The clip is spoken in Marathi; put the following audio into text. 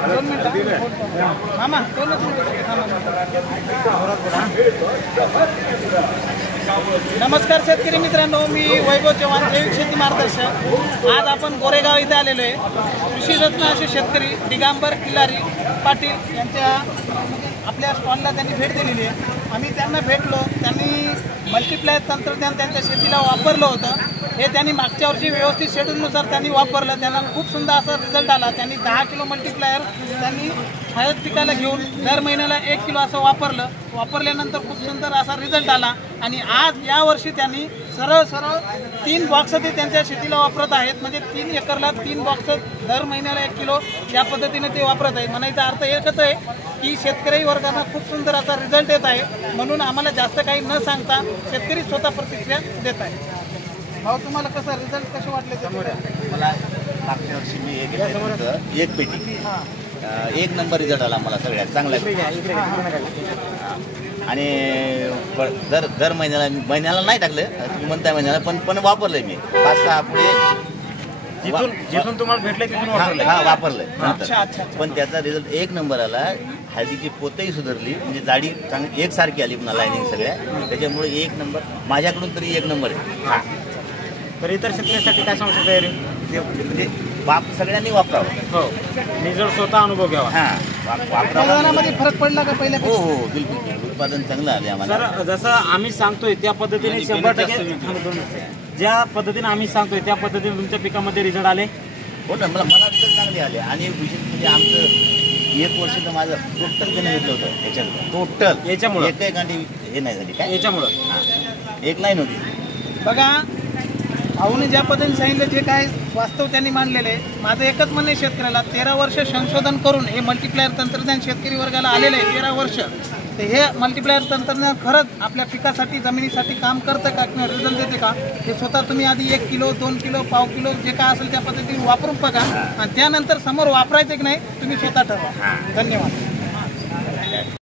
2 मिनिटं मामा नमस्कार शेतकरी मित्रांनो, मी वैभव चव्हाण, जैविक शेती मार्गदर्शक। आज आपण गोरेगाव इथे आलेलो आहे। कृषी रत्न असे शेतकरी दिगंबर किल्लारी पाटील यांच्या आपल्या स्टॉलला त्यांनी भेट दिलेली आहे। आम्ही त्यांना भेटलो, त्यांनी मल्टीप्लायर तंत्रज्ञान त्यांच्या शेतीला वापरलं होतं। हे त्यांनी मागच्या वर्षी व्यवस्थित शेड्यूलनुसार त्यांनी वापरलं, त्यांना खूप सुंदर असा रिझल्ट आला। त्यांनी 10 किलो मल्टीप्लायर त्यांनी हळद पिकाला घेऊन दर महिन्याला 1 किलो असं वापरल्यानंतर खूप सुंदर असा रिझल्ट आला। आणि आज यावर्षी त्यांनी सरळ 3 बॉक्स ते त्यांच्या शेतीला वापरत आहेत। म्हणजे 3 एकरला 3 बॉक्स दर महिन्याला 1 किलो या पद्धतीने ते वापरत आहेत। म्हणायचा अर्थ एकच आहे की शेतकरी वर्गांना खूप सुंदर असा रिझल्ट येत आहे। म्हणून आम्हाला जास्त काही न सांगता शेतकरी स्वतः प्रतिक्रिया देत आहे। भाऊ, तुम्हाला कसं रिझल्ट कसे वाटले? मला मागच्या वर्षी मी एक पेटी 1 नंबर रिझल्ट आला मला, सगळ्यात चांगला। आणि दर महिन्याला नाही टाकलं, तुम्ही म्हणताय महिन्याला, पण वापरलंय मी 5-6 पुढे जिथून तुम्हाला भेटले तिथून वापरलंय। पण त्याचा रिझल्ट 1 नंबर आला। हळदीची पोतही सुधारली, म्हणजे जाडी चांगली एकसारखी आली, पुन्हा लाईनिंग सगळ्या, त्याच्यामुळे 1 नंबर माझ्याकडून तरी 1 नंबर आहे। तर इतर शेतकऱ्यांसाठी काय सांगू शकता? म्हणजे सगळ्यांनी वापरावं। हो, मी जर स्वतः अनुभव घ्यावा। उत्पादनामध्ये फरक पडला का पहिल्या? हो, बिलकुल उत्पादन चांगलं आले आम्हाला। सर, जसं आम्ही सांगतोय त्या पद्धतीने 100% ज्या पद्धतीने आम्ही सांगतोय त्या पद्धतीने तुमच्या पिकामध्ये रिझल्ट आले? हो ना, मला रिझल्ट चांगले आले। आणि विशेष म्हणजे आमचं 1 वर्ष तर माझं टोटल गणित घेतलं होतं याच्यात, टोटल याच्यामुळे एक गांधी हे नाही झाली काय, याच्यामुळं एक लाईन होती। बघा, भाऊने ज्या पद्धतीने सांगितलं, जे काय वास्तव त्यांनी मांडलेलं आहे, माझं एकच म्हणणं आहे शेतकऱ्याला, 13 वर्ष संशोधन करून हे मल्टीप्लायर तंत्रज्ञान शेतकरी वर्गाला आलेलं आहे। 13 वर्ष तर हे मल्टीप्लायर तंत्रज्ञान खरंच आपल्या पिकासाठी, जमिनीसाठी काम करतं का किंवा रिझल्ट देते का, हे स्वतः तुम्ही आधी 1 किलो 2 किलो पाव किलो जे काय असेल त्या पद्धतीने वापरून बघा, आणि त्यानंतर समोर वापरायचं की नाही तुम्ही स्वतः ठरवा। धन्यवाद।